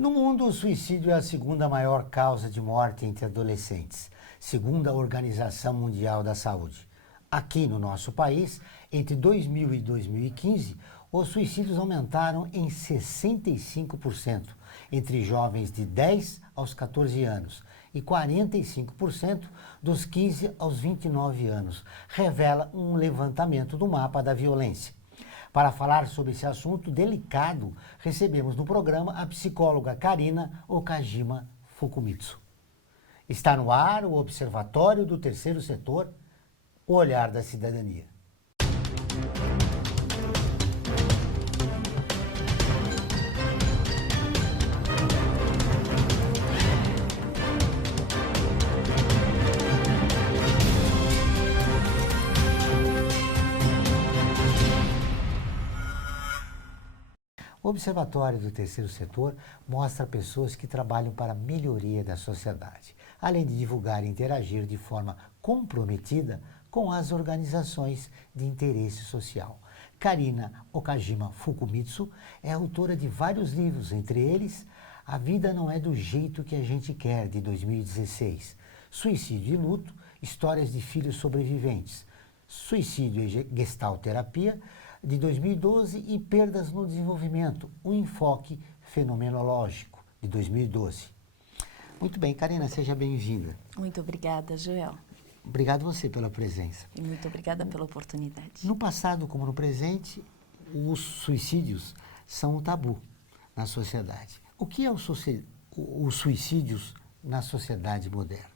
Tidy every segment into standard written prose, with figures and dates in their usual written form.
No mundo, o suicídio é a segunda maior causa de morte entre adolescentes, segundo a Organização Mundial da Saúde. Aqui no nosso país, entre 2000 e 2015, os suicídios aumentaram em 65% entre jovens de 10 aos 14 anos e 45% dos 15 aos 29 anos, revela um levantamento do mapa da violência. Para falar sobre esse assunto delicado, recebemos no programa a psicóloga Karina Okajima Fukumitsu. Está no ar o Observatório do Terceiro Setor, o olhar da cidadania. O Observatório do Terceiro Setor mostra pessoas que trabalham para a melhoria da sociedade, além de divulgar e interagir de forma comprometida com as organizações de interesse social. Karina Okajima Fukumitsu é autora de vários livros, entre eles A Vida Não É do Jeito que a Gente Quer, de 2016, Suicídio e Luto, Histórias de Filhos Sobreviventes, Suicídio e Gestalterapia, de 2012, e Perdas no Desenvolvimento, um enfoque fenomenológico, de 2012. Muito bem, Karina, seja bem-vinda. Muito obrigada, Joel. Obrigado você pela presença. E muito obrigada pela oportunidade. No passado, como no presente, os suicídios são um tabu na sociedade. O que é os suicídios na sociedade moderna?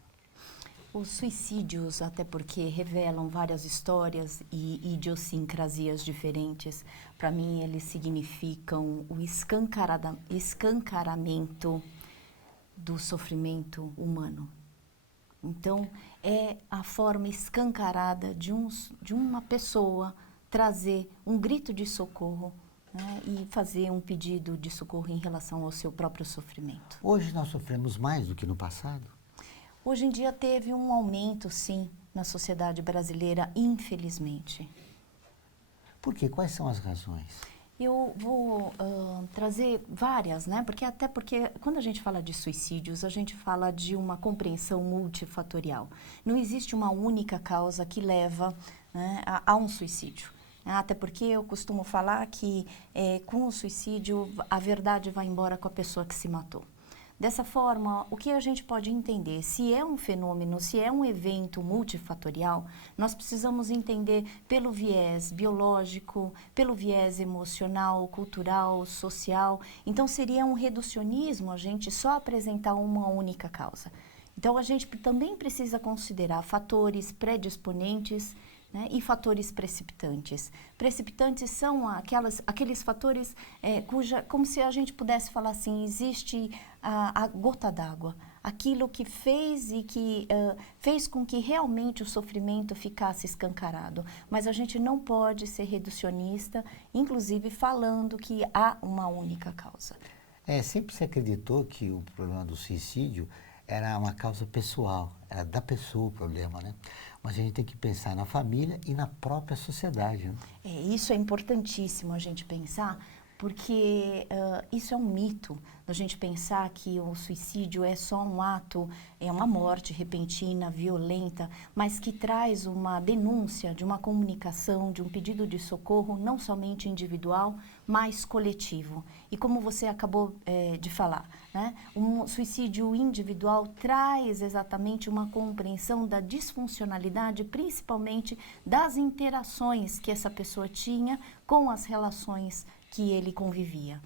Os suicídios, até porque revelam várias histórias e idiosincrasias diferentes, para mim eles significam o escancaramento do sofrimento humano. Então, é a forma escancarada de uma pessoa trazer um grito de socorro, né, e fazer um pedido de socorro em relação ao seu próprio sofrimento. Hoje nós sofremos mais do que no passado? Hoje em dia teve um aumento, sim, na sociedade brasileira, infelizmente. Por quê? Quais são as razões? Eu vou trazer várias, né? Até porque quando a gente fala de suicídios, a gente fala de uma compreensão multifatorial. Não existe uma única causa que leva, né, a um suicídio. Até porque eu costumo falar que com o suicídio a verdade vai embora com a pessoa que se matou. Dessa forma, o que a gente pode entender? Se é um fenômeno, se é um evento multifatorial, nós precisamos entender pelo viés biológico, pelo viés emocional, cultural, social. Então, seria um reducionismo a gente só apresentar uma única causa. Então, a gente também precisa considerar fatores predisponentes, né, e fatores precipitantes. Precipitantes são aqueles fatores como se a gente pudesse falar assim, existe a gota d'água, aquilo que fez e que fez com que realmente o sofrimento ficasse escancarado. Mas a gente não pode ser reducionista, inclusive falando que há uma única causa. Sempre se acreditou que o problema do suicídio era uma causa pessoal, era da pessoa o problema, né? Mas a gente tem que pensar na família e na própria sociedade, né? Isso é importantíssimo a gente pensar, porque isso é um mito, a gente pensar que o suicídio é só um ato, é uma morte repentina, violenta, mas que traz uma denúncia de uma comunicação, de um pedido de socorro, não somente individual, mas coletivo. E como você acabou de falar, né, um suicídio individual traz exatamente uma compreensão da disfuncionalidade, principalmente das interações que essa pessoa tinha com as relações que ele convivia.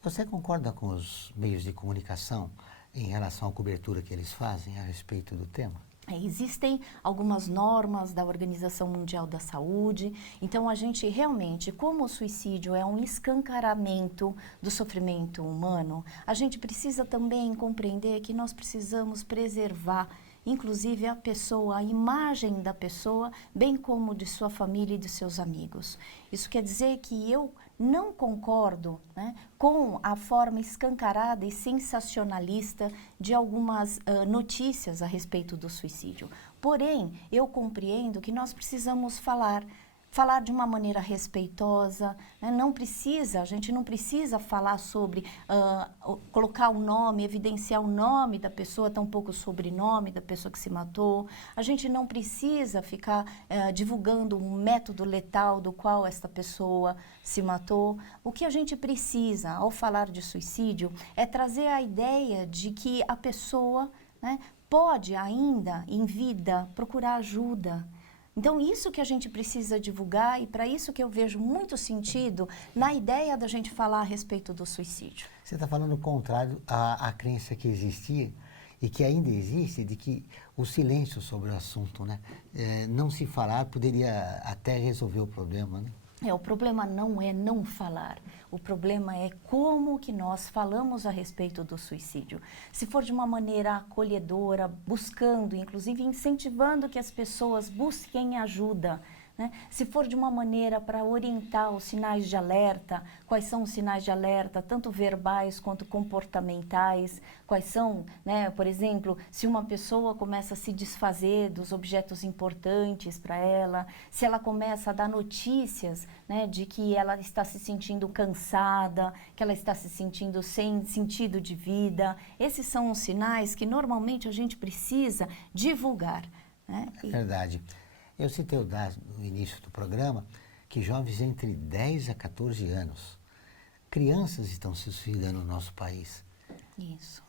Você concorda com os meios de comunicação em relação à cobertura que eles fazem a respeito do tema? Existem algumas normas da Organização Mundial da Saúde, então a gente realmente, como o suicídio é um escancaramento do sofrimento humano, a gente precisa também compreender que nós precisamos preservar, inclusive a pessoa, a imagem da pessoa, bem como de sua família e de seus amigos. Isso quer dizer que eu não concordo, né, com a forma escancarada e sensacionalista de algumas notícias a respeito do suicídio. Porém, eu compreendo que nós precisamos falar falar de uma maneira respeitosa, né? A gente não precisa falar sobre, colocar o nome, evidenciar o nome da pessoa, tampouco o sobrenome da pessoa que se matou. A gente não precisa ficar divulgando um método letal do qual esta pessoa se matou. O que a gente precisa, ao falar de suicídio, é trazer a ideia de que a pessoa, né, pode ainda, em vida, procurar ajuda. Então, isso que a gente precisa divulgar e para isso que eu vejo muito sentido na ideia da gente falar a respeito do suicídio. Você está falando o contrário à crença que existia e que ainda existe, de que o silêncio sobre o assunto, né? Não se falar poderia até resolver o problema, né? O problema não é não falar, o problema é como que nós falamos a respeito do suicídio. Se for de uma maneira acolhedora, buscando, inclusive incentivando que as pessoas busquem ajuda, né? Se for de uma maneira para orientar os sinais de alerta, quais são os sinais de alerta, tanto verbais quanto comportamentais, quais são, né, por exemplo, se uma pessoa começa a se desfazer dos objetos importantes para ela, se ela começa a dar notícias, né, de que ela está se sentindo cansada, que ela está se sentindo sem sentido de vida, esses são os sinais que normalmente a gente precisa divulgar, né? É verdade. Eu citei o dado no início do programa que jovens entre 10 a 14 anos, crianças estão se suicidando no nosso país.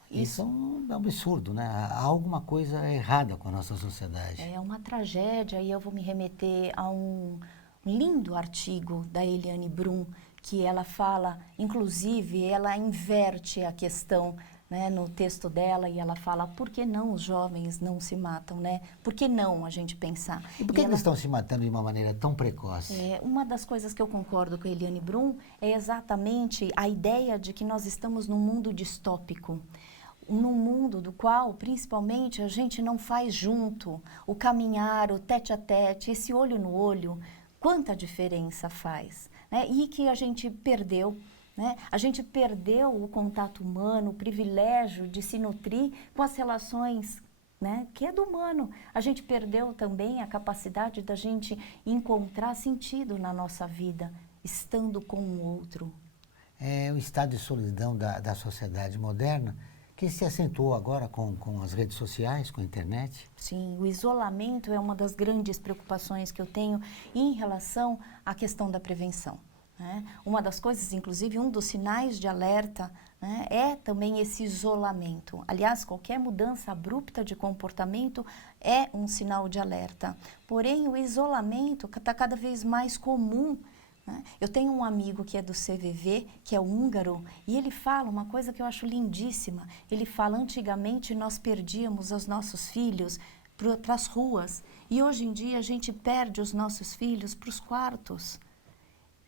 Isso é um absurdo, né? Há alguma coisa errada com a nossa sociedade. É uma tragédia e eu vou me remeter a um lindo artigo da Eliane Brum, que ela fala, inclusive, ela inverte a questão, né, no texto dela, e ela fala, por que não os jovens não se matam, né? Por que não a gente pensar? E por que eles estão se matando de uma maneira tão precoce? Uma das coisas que eu concordo com a Eliane Brum é exatamente a ideia de que nós estamos num mundo distópico, num mundo do qual, principalmente, a gente não faz junto, o caminhar, o tete a tete, esse olho no olho, quanta diferença faz, né? E que a gente perdeu. Né? A gente perdeu o contato humano, o privilégio de se nutrir com as relações, né, que é do humano. A gente perdeu também a capacidade da gente encontrar sentido na nossa vida, estando com o outro. É o estado de solidão da sociedade moderna que se acentuou agora com as redes sociais, com a internet. Sim, o isolamento é uma das grandes preocupações que eu tenho em relação à questão da prevenção. Uma das coisas, inclusive, um dos sinais de alerta, né, é também esse isolamento. Aliás, qualquer mudança abrupta de comportamento é um sinal de alerta. Porém, o isolamento está cada vez mais comum. Né? Eu tenho um amigo que é do CVV, que é húngaro, e ele fala uma coisa que eu acho lindíssima. Ele fala, antigamente nós perdíamos os nossos filhos para as ruas, e hoje em dia a gente perde os nossos filhos para os quartos.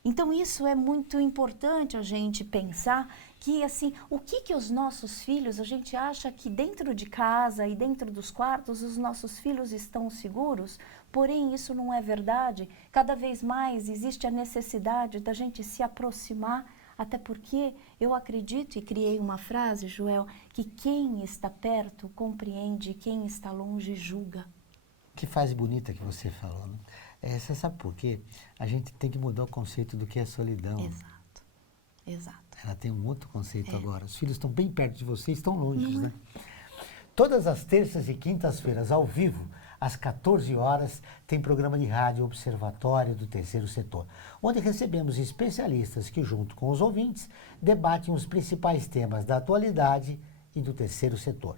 Então, isso é muito importante a gente pensar que, assim, o que os nossos filhos, a gente acha que dentro de casa e dentro dos quartos os nossos filhos estão seguros, porém isso não é verdade. Cada vez mais existe a necessidade da gente se aproximar, até porque eu acredito e criei uma frase, Joel, que quem está perto compreende, quem está longe julga. Que frase bonita que você falou, né? Você sabe por quê? A gente tem que mudar o conceito do que é solidão. Exato, exato. Ela tem um outro conceito agora. Os filhos estão bem perto de você, estão longe, né? Todas as terças e quintas-feiras, ao vivo, às 14 horas, tem programa de rádio Observatório do Terceiro Setor, onde recebemos especialistas que, junto com os ouvintes, debatem os principais temas da atualidade e do terceiro setor.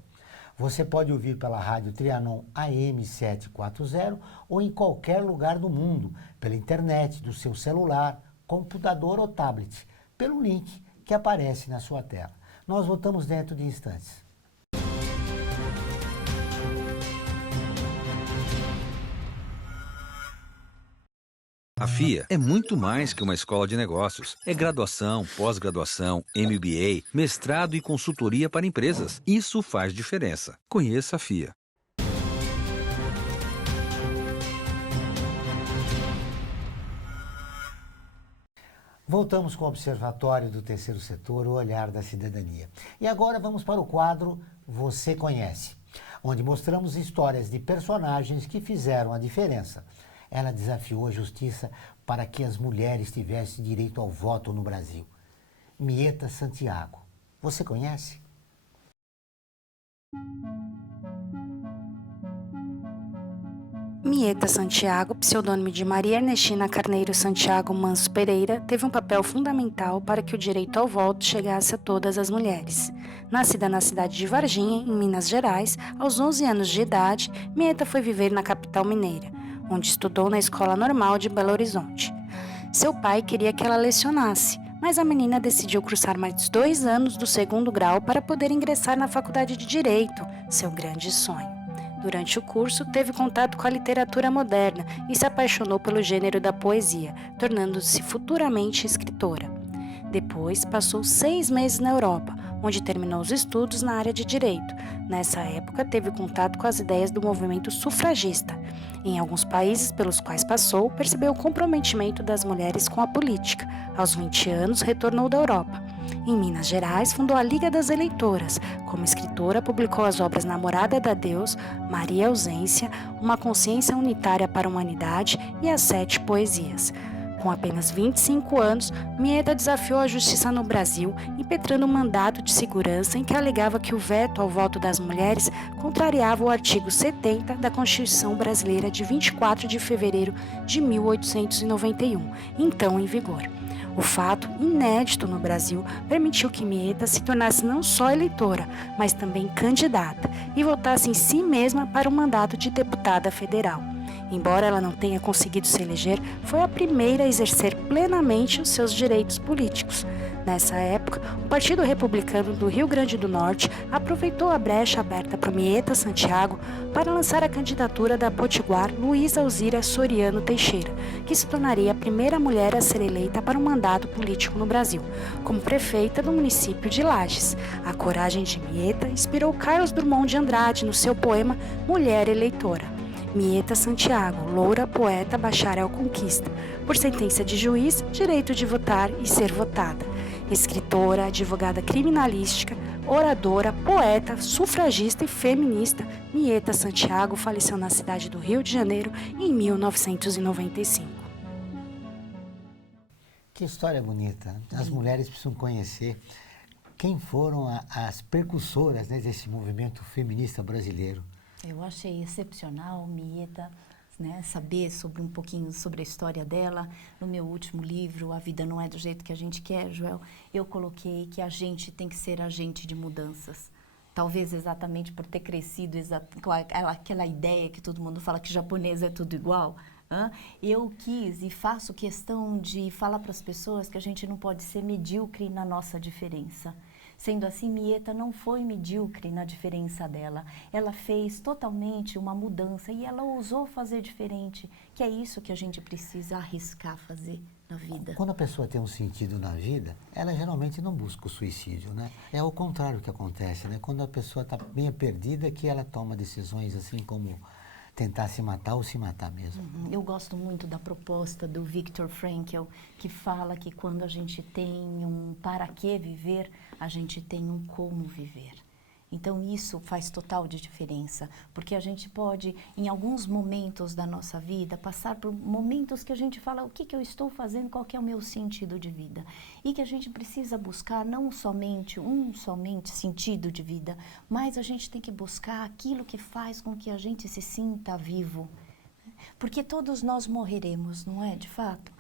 Você pode ouvir pela rádio Trianon AM 740 ou em qualquer lugar do mundo, pela internet, do seu celular, computador ou tablet, pelo link que aparece na sua tela. Nós voltamos dentro de instantes. A FIA é muito mais que uma escola de negócios. É graduação, pós-graduação, MBA, mestrado e consultoria para empresas. Isso faz diferença. Conheça a FIA. Voltamos com o Observatório do Terceiro Setor, o olhar da cidadania. E agora vamos para o quadro Você Conhece, onde mostramos histórias de personagens que fizeram a diferença. ela desafiou a justiça para que as mulheres tivessem direito ao voto no Brasil. Mieta Santiago. Você conhece? Mieta Santiago, pseudônimo de Maria Ernestina Carneiro Santiago Manso Pereira, teve um papel fundamental para que o direito ao voto chegasse a todas as mulheres. Nascida na cidade de Varginha, em Minas Gerais, aos 11 anos de idade, Mieta foi viver na capital mineira, onde estudou na Escola Normal de Belo Horizonte. Seu pai queria que ela lecionasse, mas a menina decidiu cursar mais 2 anos do 2º grau para poder ingressar na Faculdade de Direito, seu grande sonho. Durante o curso, teve contato com a literatura moderna e se apaixonou pelo gênero da poesia, tornando-se futuramente escritora. Depois, passou 6 meses na Europa, onde terminou os estudos na área de direito. Nessa época, teve contato com as ideias do movimento sufragista. Em alguns países pelos quais passou, percebeu o comprometimento das mulheres com a política. Aos 20 anos, retornou da Europa. Em Minas Gerais, fundou a Liga das Eleitoras. Como escritora, publicou as obras Namorada da Deus, Maria Ausência, Uma Consciência Unitária para a Humanidade e As 7 Poesias. Com apenas 25 anos, Mieta desafiou a justiça no Brasil, impetrando um mandato de segurança em que alegava que o veto ao voto das mulheres contrariava o artigo 70 da Constituição Brasileira de 24 de fevereiro de 1891, então em vigor. O fato, inédito no Brasil, permitiu que Mieta se tornasse não só eleitora, mas também candidata e votasse em si mesma para o mandato de deputada federal. Embora ela não tenha conseguido se eleger, foi a primeira a exercer plenamente os seus direitos políticos. Nessa época, o Partido Republicano do Rio Grande do Norte aproveitou a brecha aberta por Mieta Santiago para lançar a candidatura da potiguar Luísa Alzira Soriano Teixeira, que se tornaria a primeira mulher a ser eleita para um mandato político no Brasil, como prefeita do município de Lages. A coragem de Mieta inspirou Carlos Drummond de Andrade no seu poema Mulher Eleitora. Mieta Santiago, loura, poeta, bacharel conquista, por sentença de juiz, direito de votar e ser votada. Escritora, advogada criminalística, oradora, poeta, sufragista e feminista, Mieta Santiago faleceu na cidade do Rio de Janeiro em 1995. Que história bonita. As mulheres precisam conhecer quem foram as precursoras, né, desse movimento feminista brasileiro. Eu achei excepcional, Mieta, né, saber um pouquinho sobre a história dela. No meu último livro, A Vida Não É do Jeito que a Gente Quer, Joel, eu coloquei que a gente tem que ser agente de mudanças. Talvez exatamente por ter crescido com aquela ideia que todo mundo fala que japonês é tudo igual. Eu quis e faço questão de falar para as pessoas que a gente não pode ser medíocre na nossa diferença. Sendo assim, Mieta não foi medíocre na diferença dela. Ela fez totalmente uma mudança e ela ousou fazer diferente, que é isso que a gente precisa arriscar fazer na vida. Quando a pessoa tem um sentido na vida, ela geralmente não busca o suicídio, né? É o contrário que acontece, né? Quando a pessoa está bem perdida, que ela toma decisões assim como tentar se matar ou se matar mesmo. Eu gosto muito da proposta do Viktor Frankl, que fala que quando a gente tem um para que viver, a gente tem um como viver. Então, isso faz total de diferença, porque a gente pode, em alguns momentos da nossa vida, passar por momentos que a gente fala o que eu estou fazendo, qual que é o meu sentido de vida. E que a gente precisa buscar não somente sentido de vida, mas a gente tem que buscar aquilo que faz com que a gente se sinta vivo. Porque todos nós morreremos, não é, de fato?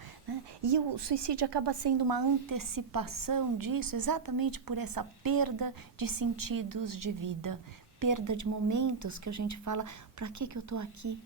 E o suicídio acaba sendo uma antecipação disso, exatamente por essa perda de sentidos de vida, perda de momentos que a gente fala, para que eu estou aqui?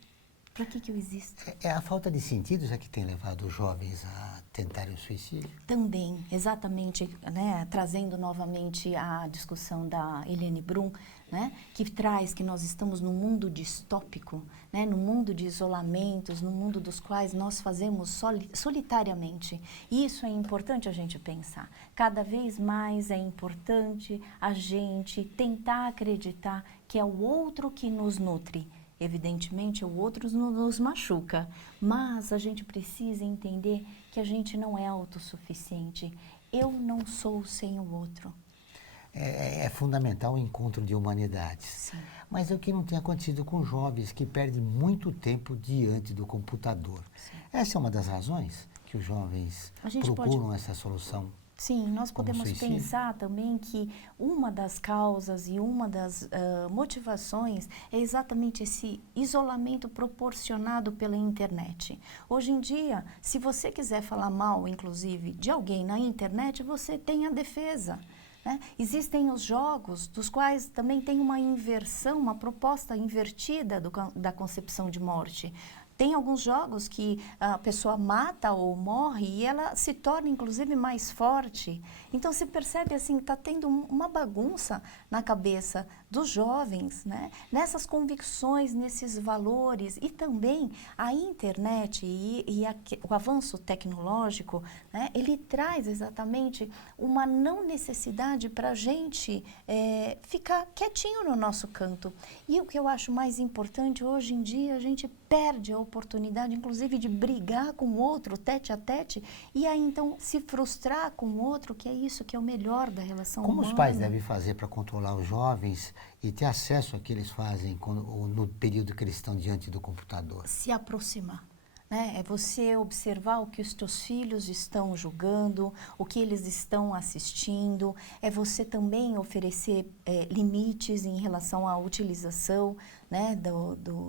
Para que eu existo? É a falta de sentidos que tem levado os jovens a tentarem o suicídio? Também, exatamente, né, trazendo novamente a discussão da Helene Brum, né, que traz que nós estamos num mundo distópico, né, num mundo de isolamentos, num mundo dos quais nós fazemos solitariamente. E isso é importante a gente pensar. Cada vez mais é importante a gente tentar acreditar que é o outro que nos nutre. Evidentemente, o outro nos machuca, mas a gente precisa entender que a gente não é autossuficiente. Eu não sou sem o outro. é fundamental o encontro de humanidades. Sim. Mas é o que não tem acontecido com jovens que perdem muito tempo diante do computador. Sim. Essa é uma das razões que os jovens procuram essa solução. Sim, nós como podemos suicídio. pensar também que uma das causas e uma das motivações é exatamente esse isolamento proporcionado pela internet. Hoje em dia, se você quiser falar mal, inclusive, de alguém na internet, você tem a defesa. Né? Existem os jogos, dos quais também tem uma inversão, uma proposta invertida da concepção de morte. Tem alguns jogos que a pessoa mata ou morre e ela se torna, inclusive, mais forte. Então, se percebe assim, que está tendo uma bagunça na cabeça dos jovens, né? Nessas convicções, nesses valores. E também a internet o avanço tecnológico, né? Ele traz exatamente uma não necessidade para a gente ficar quietinho no nosso canto. E o que eu acho mais importante, hoje em dia, a gente perde a oportunidade, inclusive, de brigar com o outro, tete a tete, e aí, então, se frustrar com o outro, que é isso que é o melhor da relação humana. Como os pais devem fazer para controlar os jovens e ter acesso ao que eles fazem no período que eles estão diante do computador? Se aproximar. Né? É você observar o que os teus filhos estão julgando, o que eles estão assistindo. É você também oferecer limites em relação à utilização, né,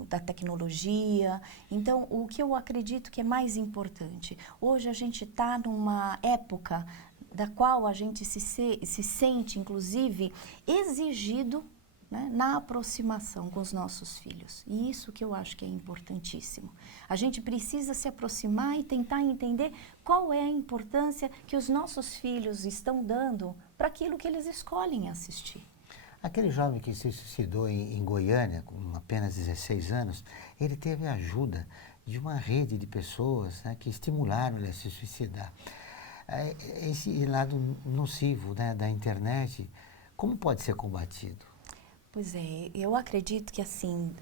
da tecnologia. Então, o que eu acredito que é mais importante, hoje a gente está numa época da qual a gente se sente, inclusive, exigido, né, na aproximação com os nossos filhos. E isso que eu acho que é importantíssimo. A gente precisa se aproximar e tentar entender qual é a importância que os nossos filhos estão dando para aquilo que eles escolhem assistir. Aquele jovem que se suicidou em Goiânia, com apenas 16 anos, ele teve a ajuda de uma rede de pessoas, né, que estimularam ele a se suicidar. Esse lado nocivo, né, da internet, como pode ser combatido? Pois é, eu acredito que assim,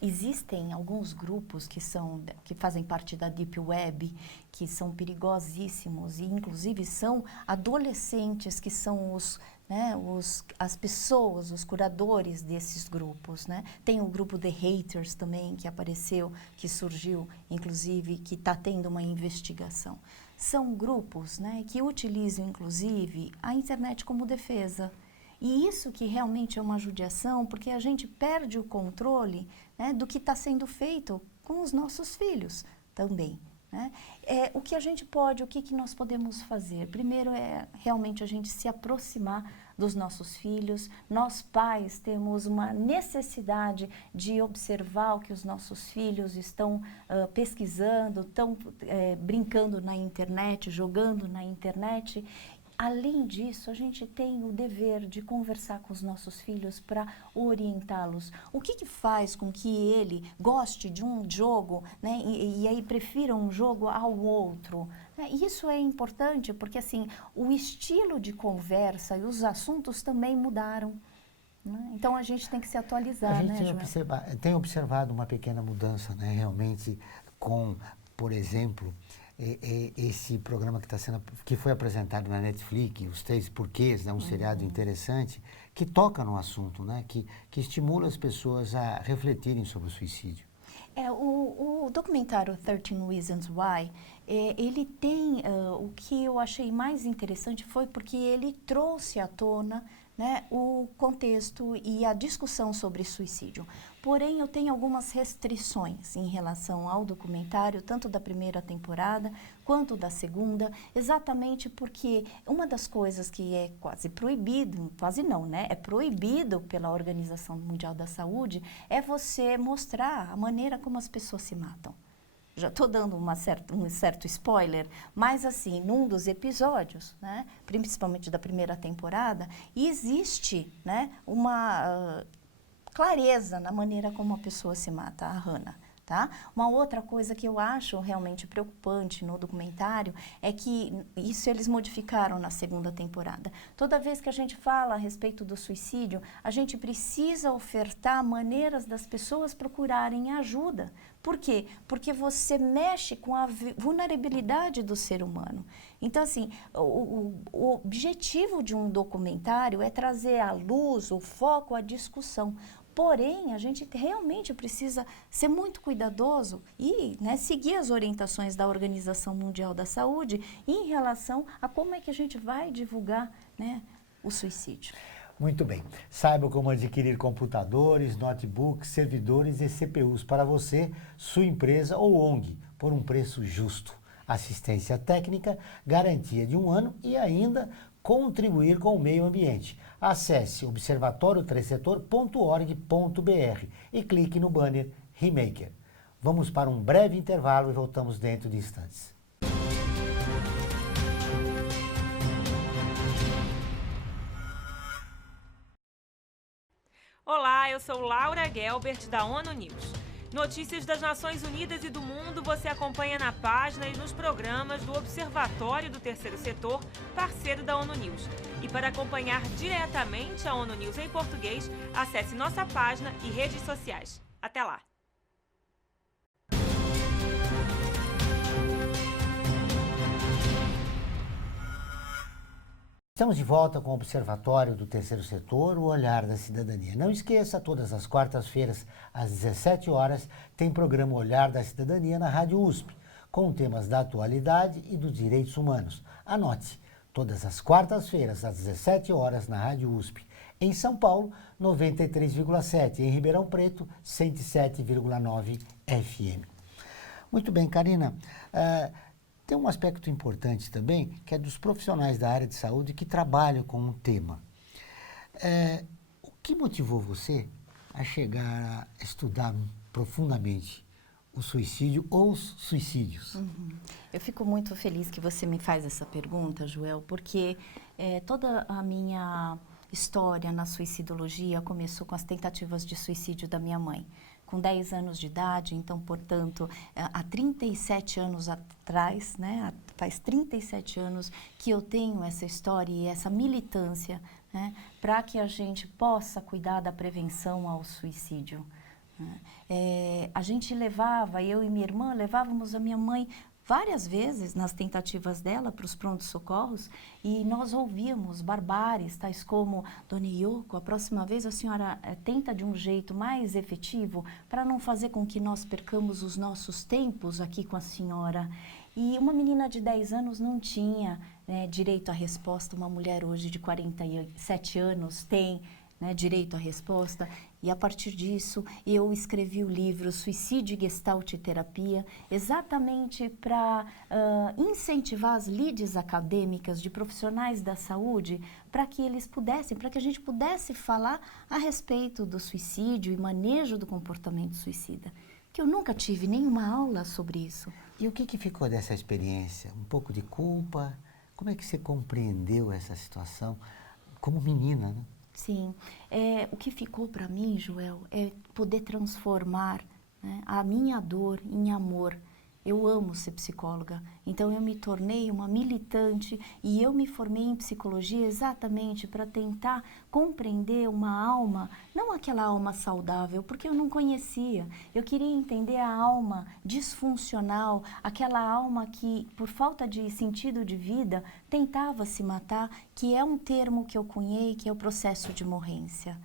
existem alguns grupos que fazem parte da Deep Web, que são perigosíssimos e inclusive são adolescentes que são as pessoas, os curadores desses grupos, né? Tem o grupo The Haters também, que apareceu, que surgiu, inclusive, que está tendo uma investigação. São grupos, né, que utilizam, inclusive, a internet como defesa. E isso que realmente é uma judiação, porque a gente perde o controle, né, do que está sendo feito com os nossos filhos também. Né? O que a gente pode, o que nós podemos fazer? Primeiro é realmente a gente se aproximar dos nossos filhos. Nós pais temos uma necessidade de observar o que os nossos filhos estão pesquisando, estão brincando na internet, jogando na internet. Além disso, a gente tem o dever de conversar com os nossos filhos para orientá-los. O que faz com que ele goste de um jogo, né, e aí prefira um jogo ao outro? Né? Isso é importante porque assim, o estilo de conversa e os assuntos também mudaram. Né? Então, a gente tem que se atualizar, a gente né, tem observado uma pequena mudança, né, realmente, com, por exemplo, esse programa que foi apresentado na Netflix, Os Três Porquês, né, um seriado interessante, que toca no assunto, né, que estimula as pessoas a refletirem sobre o suicídio. O documentário 13 Reasons Why, ele tem, o que eu achei mais interessante foi porque ele trouxe à tona, né, o contexto e a discussão sobre suicídio. Porém, eu tenho algumas restrições em relação ao documentário, tanto da primeira temporada quanto da segunda, exatamente porque uma das coisas que é quase proibido, quase não, né? É proibido pela Organização Mundial da Saúde, é você mostrar a maneira como as pessoas se matam. Já estou dando um certo spoiler, mas assim, num dos episódios, né, principalmente da primeira temporada, existe, né, uma clareza na maneira como a pessoa se mata, a Hannah. Tá? Uma outra coisa que eu acho realmente preocupante no documentário é que isso eles modificaram na segunda temporada. Toda vez que a gente fala a respeito do suicídio, a gente precisa ofertar maneiras das pessoas procurarem ajuda. Por quê? Porque você mexe com a vulnerabilidade do ser humano. Então, assim, o objetivo de um documentário é trazer à luz, o foco, a discussão. Porém, a gente realmente precisa ser muito cuidadoso e, né, seguir as orientações da Organização Mundial da Saúde em relação a como é que a gente vai divulgar, né, o suicídio. Muito bem. Saiba como adquirir computadores, notebooks, servidores e CPUs para você, sua empresa ou ONG, por um preço justo. Assistência técnica, garantia de 1 ano e ainda contribuir com o meio ambiente. Acesse observatório3setor.org.br e clique no banner Remaker. Vamos para um breve intervalo e voltamos dentro de instantes. Olá, eu sou Laura Gelbert da ONU News. Notícias das Nações Unidas e do mundo você acompanha na página e nos programas do Observatório do Terceiro Setor, parceiro da ONU News. E para acompanhar diretamente a ONU News em português, acesse nossa página e redes sociais. Até lá! Estamos de volta com o Observatório do Terceiro Setor, o Olhar da Cidadania. Não esqueça, todas as quartas-feiras, às 17 horas, tem programa Olhar da Cidadania na Rádio USP, com temas da atualidade e dos direitos humanos. Anote, todas as quartas-feiras, às 17 horas, na Rádio USP. Em São Paulo, 93,7. Em Ribeirão Preto, 107,9 FM. Muito bem, Karina. Tem um aspecto importante também, que é dos profissionais da área de saúde que trabalham com um tema. O que motivou você a chegar a estudar profundamente o suicídio ou os suicídios? Eu fico muito feliz que você me faz essa pergunta, Joel, porque toda a minha história na suicidologia começou com as tentativas de suicídio da minha mãe. Com 10 anos de idade, então, portanto, há 37 anos atrás, né, faz 37 anos que eu tenho essa história e essa militância, né, para que a gente possa cuidar da prevenção ao suicídio. A gente levava, eu e minha irmã, levávamos a minha mãe várias vezes nas tentativas dela para os prontos-socorros e nós ouvíamos barbáries, tais como: Dona Yoko, a próxima vez a senhora tenta de um jeito mais efetivo para não fazer com que nós percamos os nossos tempos aqui com a senhora. E uma menina de 10 anos não tinha, né, direito à resposta. Uma mulher hoje de 47 anos tem, né, direito à resposta. E a partir disso, eu escrevi o livro Suicídio e Gestalt Terapia, exatamente para incentivar as lides acadêmicas de profissionais da saúde, para que eles pudessem, para que a gente pudesse falar a respeito do suicídio e manejo do comportamento suicida. Que eu nunca tive nenhuma aula sobre isso. E o que ficou dessa experiência? Um pouco de culpa? Como é que você compreendeu essa situação como menina, né? Sim, o que ficou para mim, Joel, é poder transformar, né, a minha dor em amor. Eu amo ser psicóloga, então eu me tornei uma militante e eu me formei em psicologia exatamente para tentar compreender uma alma, não aquela alma saudável, porque eu não conhecia. Eu queria entender a alma disfuncional, aquela alma que, por falta de sentido de vida, tentava se matar, que é um termo que eu cunhei, que é o processo de morrência.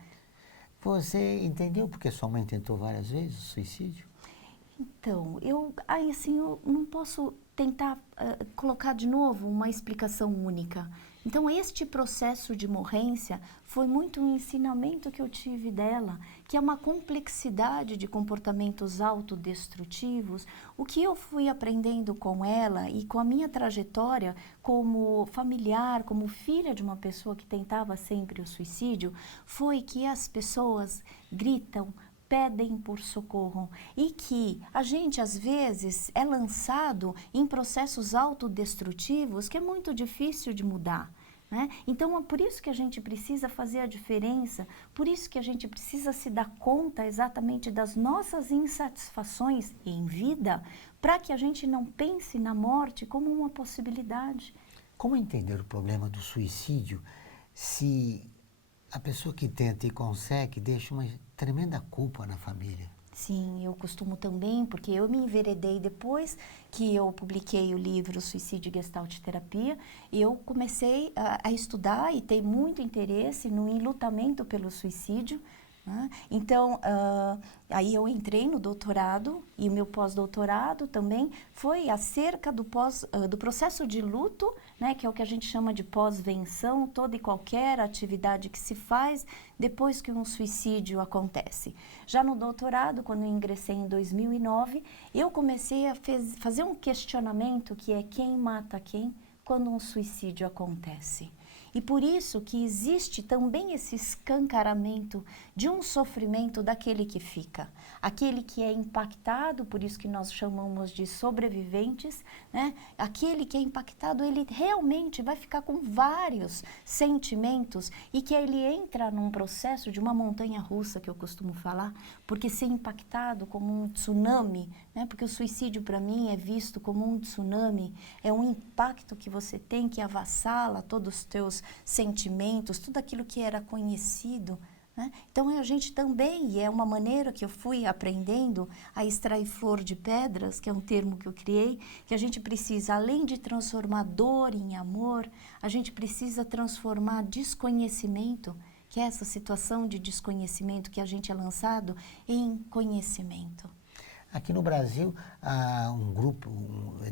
Você entendeu porque sua mãe tentou várias vezes suicídio? Então, eu não posso tentar colocar de novo uma explicação única. Então, este processo de morrência foi muito um ensinamento que eu tive dela, que é uma complexidade de comportamentos autodestrutivos. O que eu fui aprendendo com ela e com a minha trajetória como familiar, como filha de uma pessoa que tentava sempre o suicídio, foi que as pessoas gritam, pedem por socorro e que a gente às vezes é lançado em processos autodestrutivos que é muito difícil de mudar, né? Então, é por isso que a gente precisa fazer a diferença, por isso que a gente precisa se dar conta exatamente das nossas insatisfações em vida, para que a gente não pense na morte como uma possibilidade. Como entender o problema do suicídio se a pessoa que tenta e consegue deixa uma tremenda culpa na família? Sim, eu costumo também, porque eu me enveredei depois que eu publiquei o livro Suicídio e Gestalt Terapia, eu comecei a estudar e ter muito interesse no enlutamento pelo suicídio, né? Então, aí eu entrei no doutorado e o meu pós-doutorado também foi acerca do processo de luto, né, que é o que a gente chama de pós-venção, toda e qualquer atividade que se faz depois que um suicídio acontece. Já no doutorado, quando eu ingressei em 2009, eu comecei a fazer um questionamento que é quem mata quem quando um suicídio acontece. E por isso que existe também esse escancaramento de um sofrimento daquele que fica. Aquele que é impactado, por isso que nós chamamos de sobreviventes, né? Aquele que é impactado, ele realmente vai ficar com vários sentimentos e que ele entra num processo de uma montanha-russa, que eu costumo falar, porque ser impactado como um tsunami, né? Porque o suicídio para mim é visto como um tsunami, é um impacto que você tem que avassala todos os teus sentimentos, tudo aquilo que era conhecido, né? Então a gente também, e é uma maneira que eu fui aprendendo a extrair flor de pedras, que é um termo que eu criei, que a gente precisa, além de transformar dor em amor, a gente precisa transformar desconhecimento, que é essa situação de desconhecimento que a gente é lançado, em conhecimento. Aqui no Brasil, há um grupo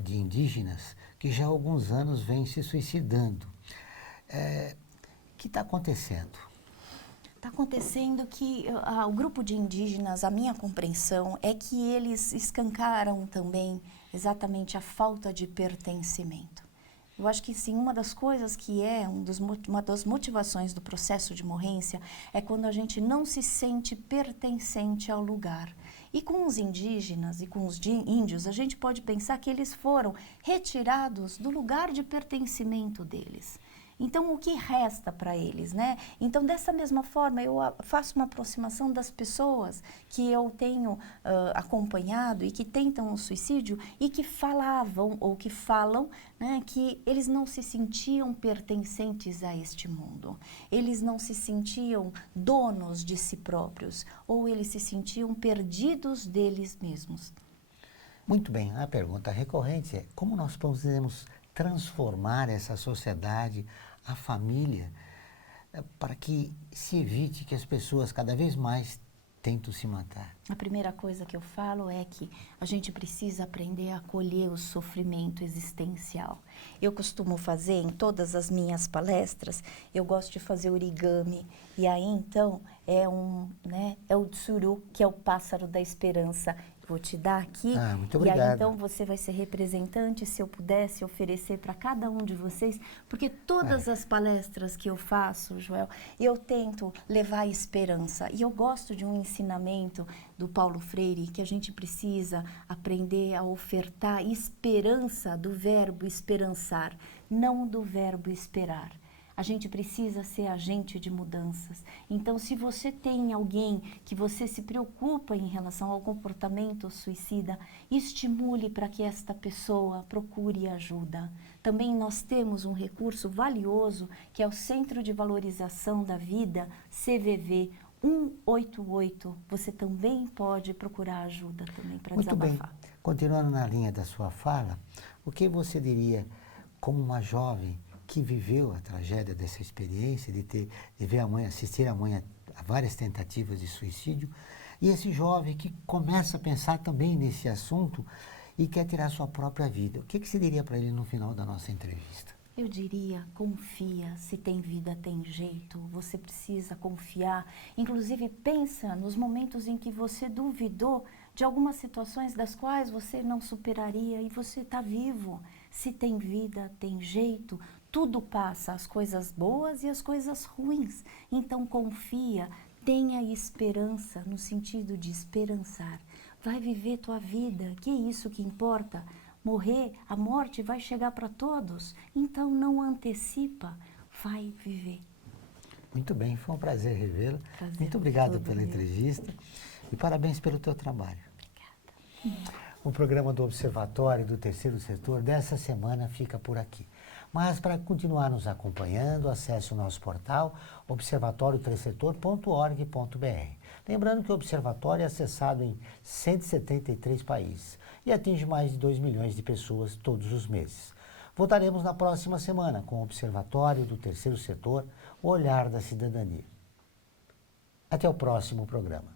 de indígenas que já há alguns anos vem se suicidando. O que está acontecendo? Está acontecendo que o grupo de indígenas, a minha compreensão, é que eles escancaram também exatamente a falta de pertencimento. Eu acho que sim, uma das coisas que é uma das motivações do processo de morrência é quando a gente não se sente pertencente ao lugar. E com os indígenas e com os índios, a gente pode pensar que eles foram retirados do lugar de pertencimento deles. Então, o que resta para eles, né? Então, dessa mesma forma, eu faço uma aproximação das pessoas que eu tenho acompanhado e que tentam o suicídio e que falavam ou que falam, né, que eles não se sentiam pertencentes a este mundo. Eles não se sentiam donos de si próprios ou eles se sentiam perdidos deles mesmos. Muito bem, a pergunta recorrente é como nós podemos transformar essa sociedade, a família, para que se evite que as pessoas cada vez mais tentem se matar? A primeira coisa que eu falo é que a gente precisa aprender a acolher o sofrimento existencial. Eu costumo fazer em todas as minhas palestras, eu gosto de fazer origami, e aí então é o tsuru, que é o pássaro da esperança. Vou te dar aqui, muito e obrigado. aí então você vai ser representante, se eu pudesse oferecer para cada um de vocês, porque todas as palestras que eu faço, Joel, eu tento levar esperança, e eu gosto de um ensinamento do Paulo Freire, que a gente precisa aprender a ofertar esperança do verbo esperançar, não do verbo esperar. A gente precisa ser agente de mudanças. Então, se você tem alguém que você se preocupa em relação ao comportamento suicida, estimule para que esta pessoa procure ajuda. Também nós temos um recurso valioso, que é o Centro de Valorização da Vida, CVV 188. Você também pode procurar ajuda também para desabafar. Muito bem. Continuando na linha da sua fala, o que você diria como uma jovem que viveu a tragédia dessa experiência, de ver a mãe, assistir a mãe a várias tentativas de suicídio, e esse jovem que começa a pensar também nesse assunto e quer tirar sua própria vida? O que você diria para ele no final da nossa entrevista? Eu diria, confia, se tem vida tem jeito, você precisa confiar. Inclusive, pensa nos momentos em que você duvidou de algumas situações das quais você não superaria e você está vivo. Se tem vida, tem jeito, tudo passa, as coisas boas e as coisas ruins. Então confia, tenha esperança no sentido de esperançar. Vai viver tua vida, que é isso que importa. Morrer, a morte vai chegar para todos, então não antecipa. vai viver. Muito bem, foi um prazer revê-la. Prazer Muito obrigado todo pela meu. entrevista e parabéns pelo teu trabalho. Obrigada. O programa do Observatório do Terceiro Setor dessa semana fica por aqui. Mas para continuar nos acompanhando, acesse o nosso portal observatoriotercesetor.org.br. Lembrando que o Observatório é acessado em 173 países e atinge mais de 2 milhões de pessoas todos os meses. Voltaremos na próxima semana com o Observatório do Terceiro Setor, o olhar da cidadania. Até o próximo programa.